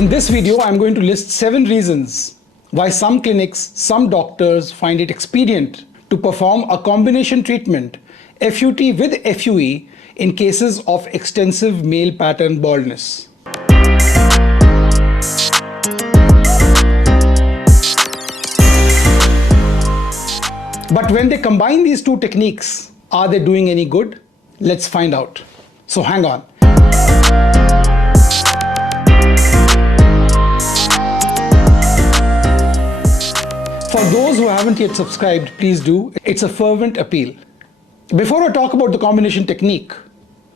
In this video, I'm going to list 7 reasons why some clinics, some doctors find it expedient to perform a combination treatment, FUT with FUE, in cases of extensive male pattern baldness. But when they combine these two techniques, are they doing any good? Let's find out. So hang on. For those who haven't yet subscribed, please do. It's a fervent appeal. Before I talk about the combination technique,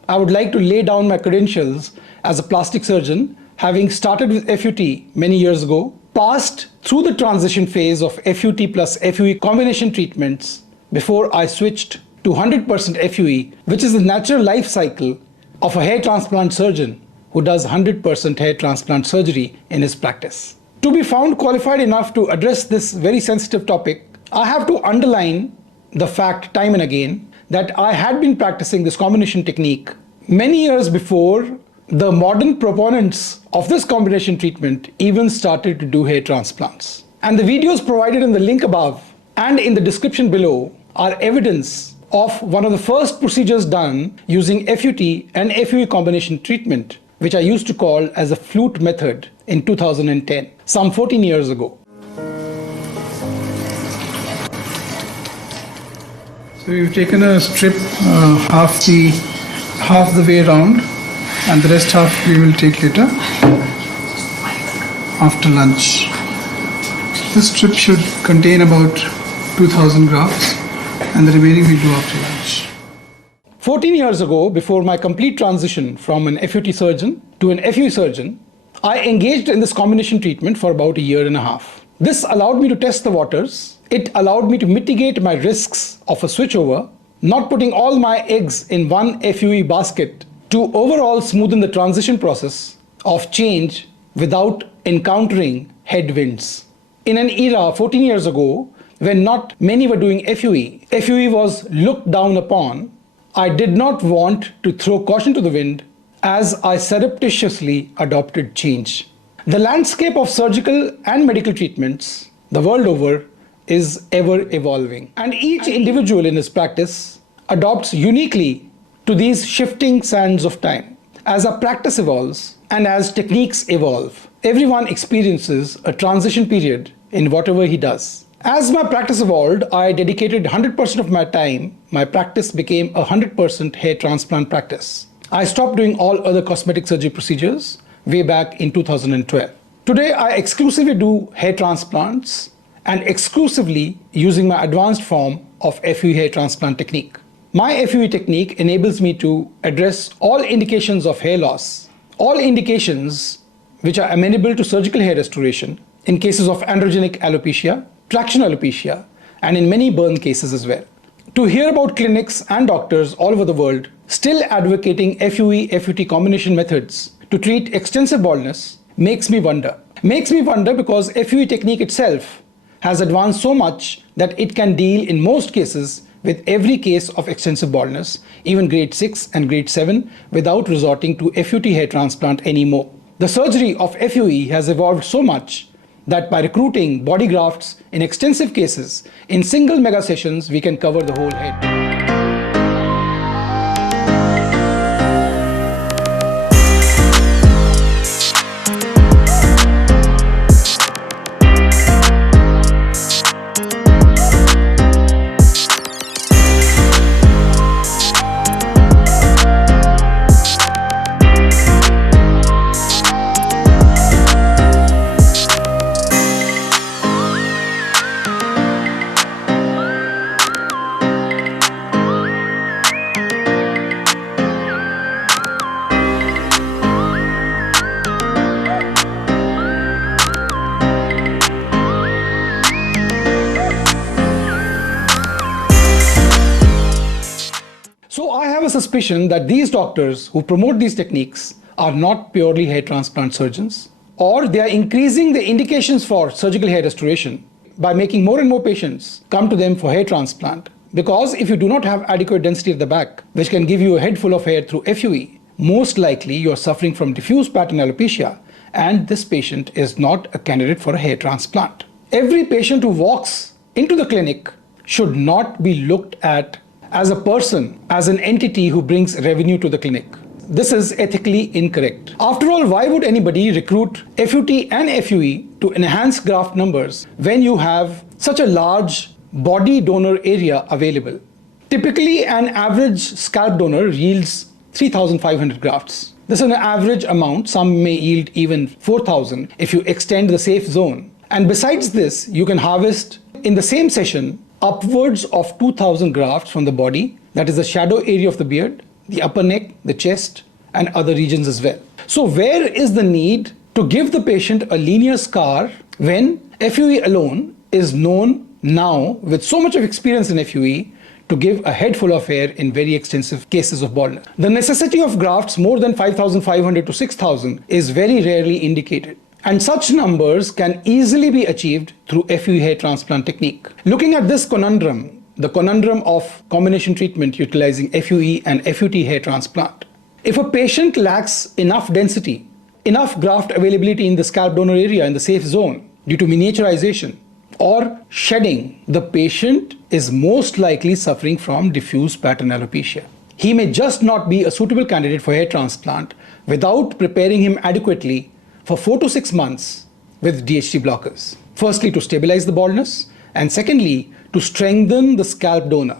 I would like to lay down my credentials as a plastic surgeon, having started with FUT many years ago, passed through the transition phase of FUT plus FUE combination treatments before I switched to 100% FUE, which is the natural life cycle of a hair transplant surgeon who does 100% hair transplant surgery in his practice. To be found qualified enough to address this very sensitive topic, I have to underline the fact time and again that I had been practicing this combination technique many years before the modern proponents of this combination treatment even started to do hair transplants. And the videos provided in the link above and in the description below are evidence of one of the first procedures done using FUT and FUE combination treatment, which I used to call as a flute method in 2010, some 14 years ago. So we've taken a strip half the way around, and the rest half we will take later after lunch. This strip should contain about 2000 grafts, and the remaining we do after lunch. 14 years ago, before my complete transition from an FUT surgeon to an FUE surgeon, I engaged in this combination treatment for about a year and a half. This allowed me to test the waters. It allowed me to mitigate my risks of a switchover, not putting all my eggs in one FUE basket, to overall smoothen the transition process of change without encountering headwinds. In an era 14 years ago, when not many were doing FUE, FUE was looked down upon, I did not want to throw caution to the wind as I surreptitiously adopted change. The landscape of surgical and medical treatments the world over is ever evolving, and each individual in his practice adopts uniquely to these shifting sands of time. As our practice evolves and as techniques evolve, everyone experiences a transition period in whatever he does. As my practice evolved, I dedicated 100% of my time. My practice became a 100% hair transplant practice. I stopped doing all other cosmetic surgery procedures way back in 2012. Today, I exclusively do hair transplants and exclusively using my advanced form of FUE hair transplant technique. My FUE technique enables me to address all indications of hair loss, all indications which are amenable to surgical hair restoration in cases of androgenic alopecia, traction alopecia, and in many burn cases as well. To hear about clinics and doctors all over the world still advocating FUE FUT combination methods to treat extensive baldness makes me wonder. Makes me wonder because FUE technique itself has advanced so much that it can deal in most cases with every case of extensive baldness, even grade 6 and grade 7, without resorting to FUT hair transplant anymore. The surgery of FUE has evolved so much that by recruiting body grafts in extensive cases, in single mega sessions, we can cover the whole head. So I have a suspicion that these doctors who promote these techniques are not purely hair transplant surgeons, or they are increasing the indications for surgical hair restoration by making more and more patients come to them for hair transplant. Because if you do not have adequate density at the back, which can give you a head full of hair through FUE, most likely you are suffering from diffuse pattern alopecia and this patient is not a candidate for a hair transplant. Every patient who walks into the clinic should not be looked at as a person, as an entity who brings revenue to the clinic. This is ethically incorrect. After all, why would anybody recruit FUT and FUE to enhance graft numbers when you have such a large body donor area available? Typically, an average scalp donor yields 3,500 grafts. This is an average amount. Some may yield even 4,000 if you extend the safe zone. And besides this, you can harvest in the same session upwards of 2,000 grafts from the body, that is the shadow area of the beard, the upper neck, the chest, and other regions as well. So where is the need to give the patient a linear scar when FUE alone is known now with so much of experience in FUE to give a head full of hair in very extensive cases of baldness? The necessity of grafts more than 5,500 to 6,000 is very rarely indicated. And such numbers can easily be achieved through FUE hair transplant technique. Looking at this conundrum, the conundrum of combination treatment utilizing FUE and FUT hair transplant. If a patient lacks enough density, enough graft availability in the scalp donor area in the safe zone due to miniaturization or shedding, the patient is most likely suffering from diffuse pattern alopecia. He may just not be a suitable candidate for hair transplant without preparing him adequately for 4 to 6 months with DHT blockers. Firstly, to stabilize the baldness, and secondly, to strengthen the scalp donor.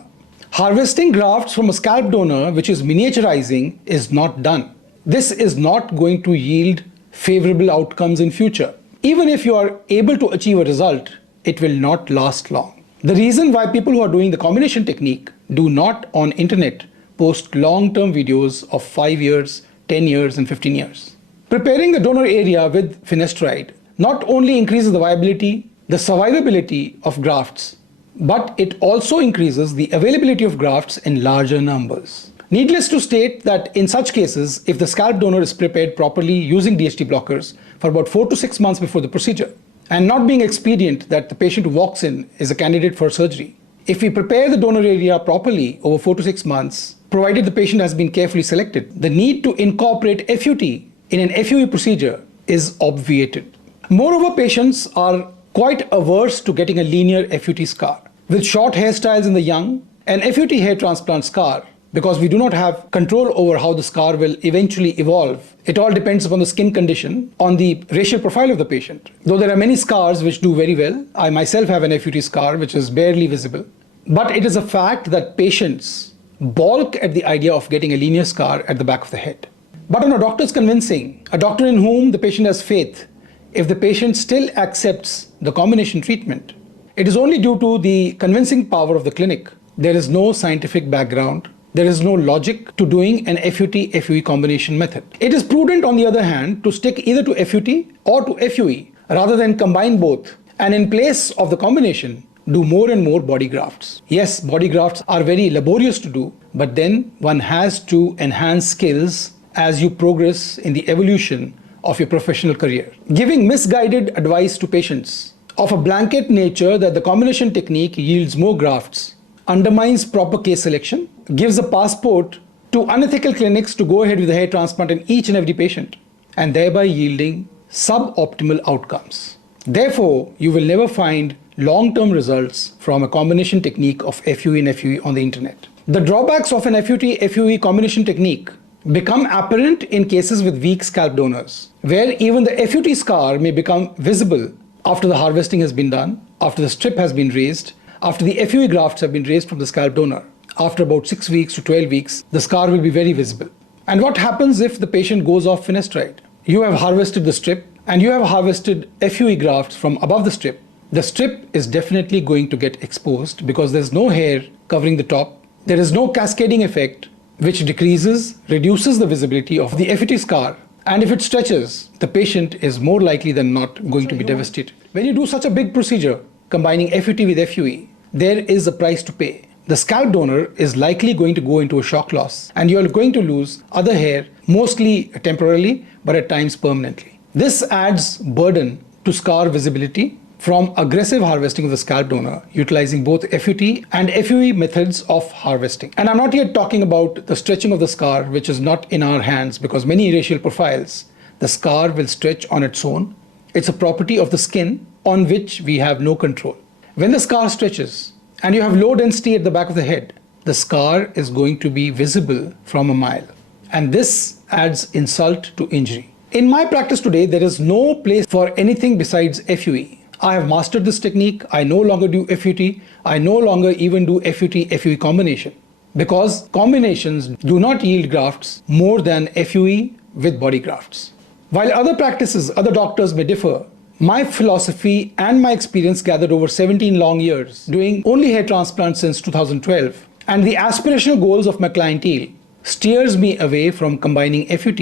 Harvesting grafts from a scalp donor which is miniaturizing is not done. This is not going to yield favorable outcomes in future. Even if you are able to achieve a result, it will not last long. The reason why people who are doing the combination technique do not on internet post long-term videos of 5 years, 10 years, and 15 years. Preparing the donor area with finasteride not only increases the viability, the survivability of grafts, but it also increases the availability of grafts in larger numbers. Needless to state that in such cases, if the scalp donor is prepared properly using DHT blockers for about 4 to 6 months before the procedure, and not being expedient that the patient who walks in is a candidate for surgery, if we prepare the donor area properly over 4 to 6 months, provided the patient has been carefully selected, the need to incorporate FUT in an FUE procedure is obviated. Moreover, patients are quite averse to getting a linear FUT scar. With short hairstyles in the young, an FUT hair transplant scar, because we do not have control over how the scar will eventually evolve, it all depends upon the skin condition, on the racial profile of the patient. Though there are many scars which do very well, I myself have an FUT scar which is barely visible. But it is a fact that patients balk at the idea of getting a linear scar at the back of the head. But when a doctor is convincing, a doctor in whom the patient has faith, if the patient still accepts the combination treatment, it is only due to the convincing power of the clinic. There is no scientific background. There is no logic to doing an FUT-FUE combination method. It is prudent, on the other hand, to stick either to FUT or to FUE rather than combine both, and in place of the combination, do more and more body grafts. Yes, body grafts are very laborious to do, but then one has to enhance skills as you progress in the evolution of your professional career. Giving misguided advice to patients of a blanket nature that the combination technique yields more grafts undermines proper case selection, gives a passport to unethical clinics to go ahead with the hair transplant in each and every patient, and thereby yielding suboptimal outcomes. Therefore, you will never find long-term results from a combination technique of FUE and FUE on the internet. The drawbacks of an FUT-FUE combination technique become apparent in cases with weak scalp donors, where even the FUT scar may become visible after the harvesting has been done, after the strip has been raised, after the FUE grafts have been raised from the scalp donor. After about 6 weeks to 12 weeks, the scar will be very visible. And what happens if the patient goes off finasteride? You have harvested the strip and you have harvested FUE grafts from above the strip. The strip is definitely going to get exposed because there's no hair covering the top. There is no cascading effect which reduces the visibility of the FUT scar. And if it stretches, the patient is more likely than not going to be devastated. When you do such a big procedure, combining FUT with FUE, there is a price to pay. The scalp donor is likely going to go into a shock loss, and you are going to lose other hair, mostly temporarily, but at times permanently. This adds burden to scar visibility from aggressive harvesting of the scalp donor, utilizing both FUT and FUE methods of harvesting. And I'm not yet talking about the stretching of the scar, which is not in our hands because many racial profiles, the scar will stretch on its own. It's a property of the skin on which we have no control. When the scar stretches and you have low density at the back of the head, the scar is going to be visible from a mile. And this adds insult to injury. In my practice today, there is no place for anything besides FUE. I have mastered this technique. I no longer do FUT. I no longer even do FUT-FUE combination, because combinations do not yield grafts more than FUE with body grafts. While other practices, other doctors may differ, my philosophy and my experience gathered over 17 long years doing only hair transplants since 2012, and the aspirational goals of my clientele steers me away from combining FUT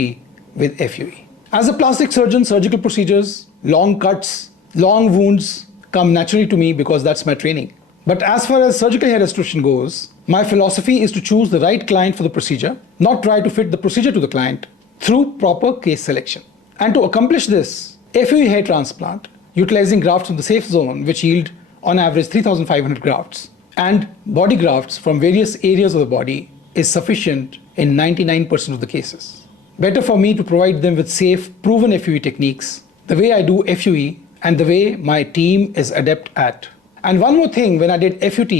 with FUE. As a plastic surgeon, surgical procedures, long cuts, long wounds come naturally to me because that's my training. But as far as surgical hair restoration goes, my philosophy is to choose the right client for the procedure, not try to fit the procedure to the client through proper case selection. And to accomplish this, FUE hair transplant, utilizing grafts from the safe zone, which yield on average 3,500 grafts, and body grafts from various areas of the body, is sufficient in 99% of the cases. Better for me to provide them with safe, proven FUE techniques, the way I do FUE and the way my team is adept at. And one more thing, when I did FUT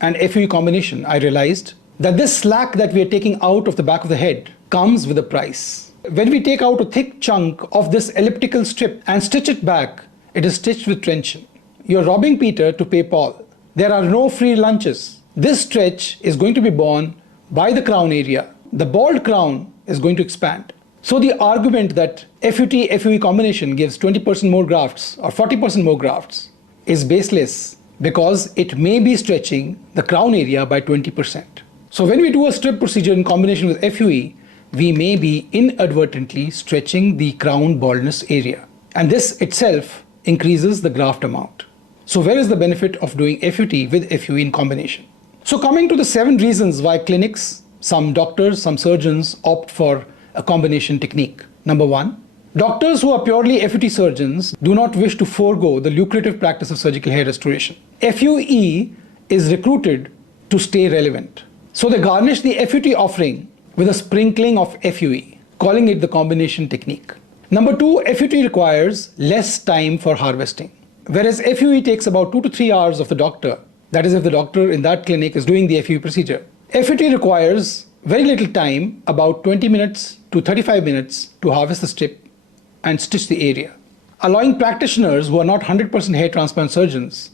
and FUE combination, I realized that this slack that we are taking out of the back of the head comes with a price. When we take out a thick chunk of this elliptical strip and stitch it back, it is stitched with tension. You're robbing Peter to pay Paul. There are no free lunches. This stretch is going to be borne by the crown area. The bald crown is going to expand. So the argument that FUT-FUE combination gives 20% more grafts or 40% more grafts is baseless, because it may be stretching the crown area by 20%. So when we do a strip procedure in combination with FUE, we may be inadvertently stretching the crown baldness area. And this itself increases the graft amount. So where is the benefit of doing FUT with FUE in combination? So coming to the 7 reasons why clinics, some doctors, some surgeons opt for a combination technique. Number 1, doctors who are purely FUT surgeons do not wish to forego the lucrative practice of surgical hair restoration. FUE is recruited to stay relevant. So they garnish the FUT offering with a sprinkling of FUE, calling it the combination technique. Number 2, FUT requires less time for harvesting, whereas FUE takes about 2 to 3 hours of the doctor. That is, if the doctor in that clinic is doing the FUE procedure. FUT requires very little time, about 20 minutes to 35 minutes to harvest the strip and stitch the area, allowing practitioners who are not 100% hair transplant surgeons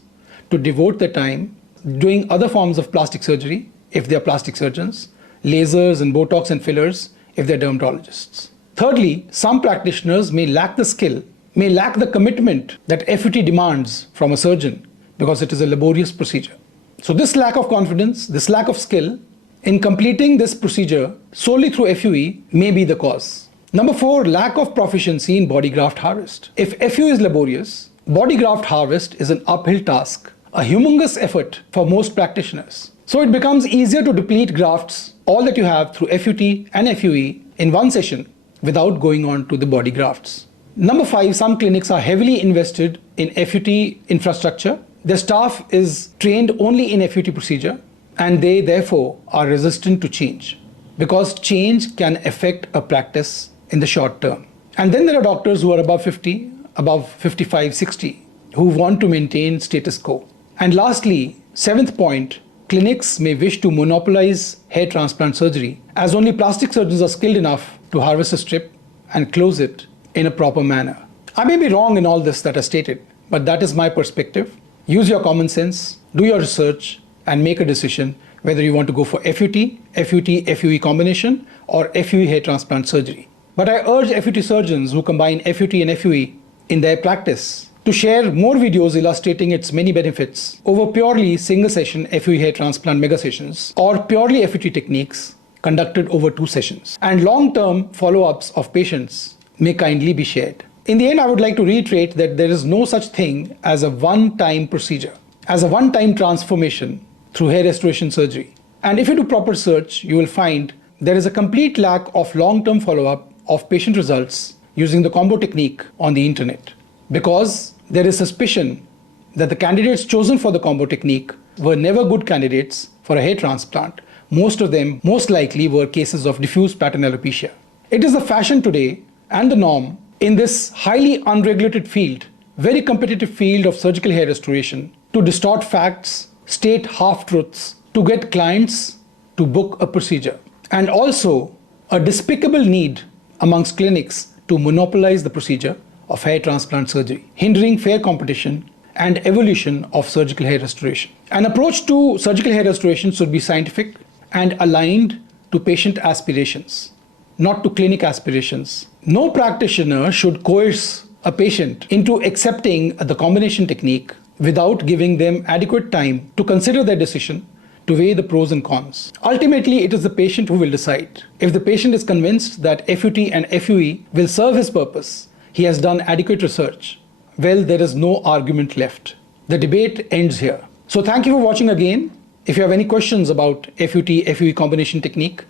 to devote their time doing other forms of plastic surgery if they are plastic surgeons, lasers and Botox and fillers if they're dermatologists. Thirdly, some practitioners may lack the skill, may lack the commitment that FUT demands from a surgeon because it is a laborious procedure. So this lack of confidence, this lack of skill in completing this procedure solely through FUE may be the cause. Number 4, lack of proficiency in body graft harvest. If FUE is laborious, body graft harvest is an uphill task, a humongous effort for most practitioners. So it becomes easier to deplete grafts, all that you have through FUT and FUE in one session without going on to the body grafts. Number 5, some clinics are heavily invested in FUT infrastructure. Their staff is trained only in FUT procedure, and they therefore are resistant to change, because change can affect a practice in the short term. And then there are doctors who are above 50, above 55, 60, who want to maintain status quo. And lastly, 7th point, clinics may wish to monopolize hair transplant surgery, as only plastic surgeons are skilled enough to harvest a strip and close it in a proper manner. I may be wrong in all this that I stated, but that is my perspective. Use your common sense, do your research, and make a decision whether you want to go for FUT, FUE combination, or FUE hair transplant surgery. But I urge FUT surgeons who combine FUT and FUE in their practice to share more videos illustrating its many benefits over purely single session FUE hair transplant mega sessions, or purely FUT techniques conducted over 2 sessions. And long-term follow-ups of patients may kindly be shared. In the end, I would like to reiterate that there is no such thing as a one-time procedure, as a one-time transformation through hair restoration surgery. And if you do proper research, you will find there is a complete lack of long-term follow-up of patient results using the combo technique on the internet, because there is suspicion that the candidates chosen for the combo technique were never good candidates for a hair transplant. Most of them most likely were cases of diffuse pattern alopecia. It is the fashion today and the norm in this highly unregulated field, very competitive field of surgical hair restoration, to distort facts, state half-truths, to get clients to book a procedure. And also a despicable need amongst clinics to monopolize the procedure of hair transplant surgery, hindering fair competition and evolution of surgical hair restoration. An approach to surgical hair restoration should be scientific and aligned to patient aspirations, not to clinic aspirations. No practitioner should coerce a patient into accepting the combination technique without giving them adequate time to consider their decision, to weigh the pros and cons. Ultimately, it is the patient who will decide. If the patient is convinced that FUT and FUE will serve his purpose, he has done adequate research, well, there is no argument left. The debate ends here. So thank you for watching again. If you have any questions about FUT, FUE combination technique,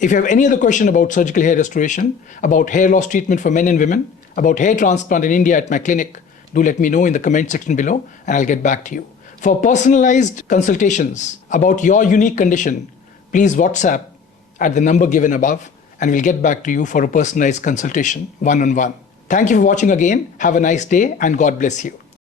if you have any other question about surgical hair restoration, about hair loss treatment for men and women, about hair transplant in India at my clinic, do let me know in the comment section below and I'll get back to you. For personalized consultations about your unique condition, please WhatsApp at the number given above and we'll get back to you for a personalized consultation one-on-one. Thank you for watching again. Have a nice day and God bless you.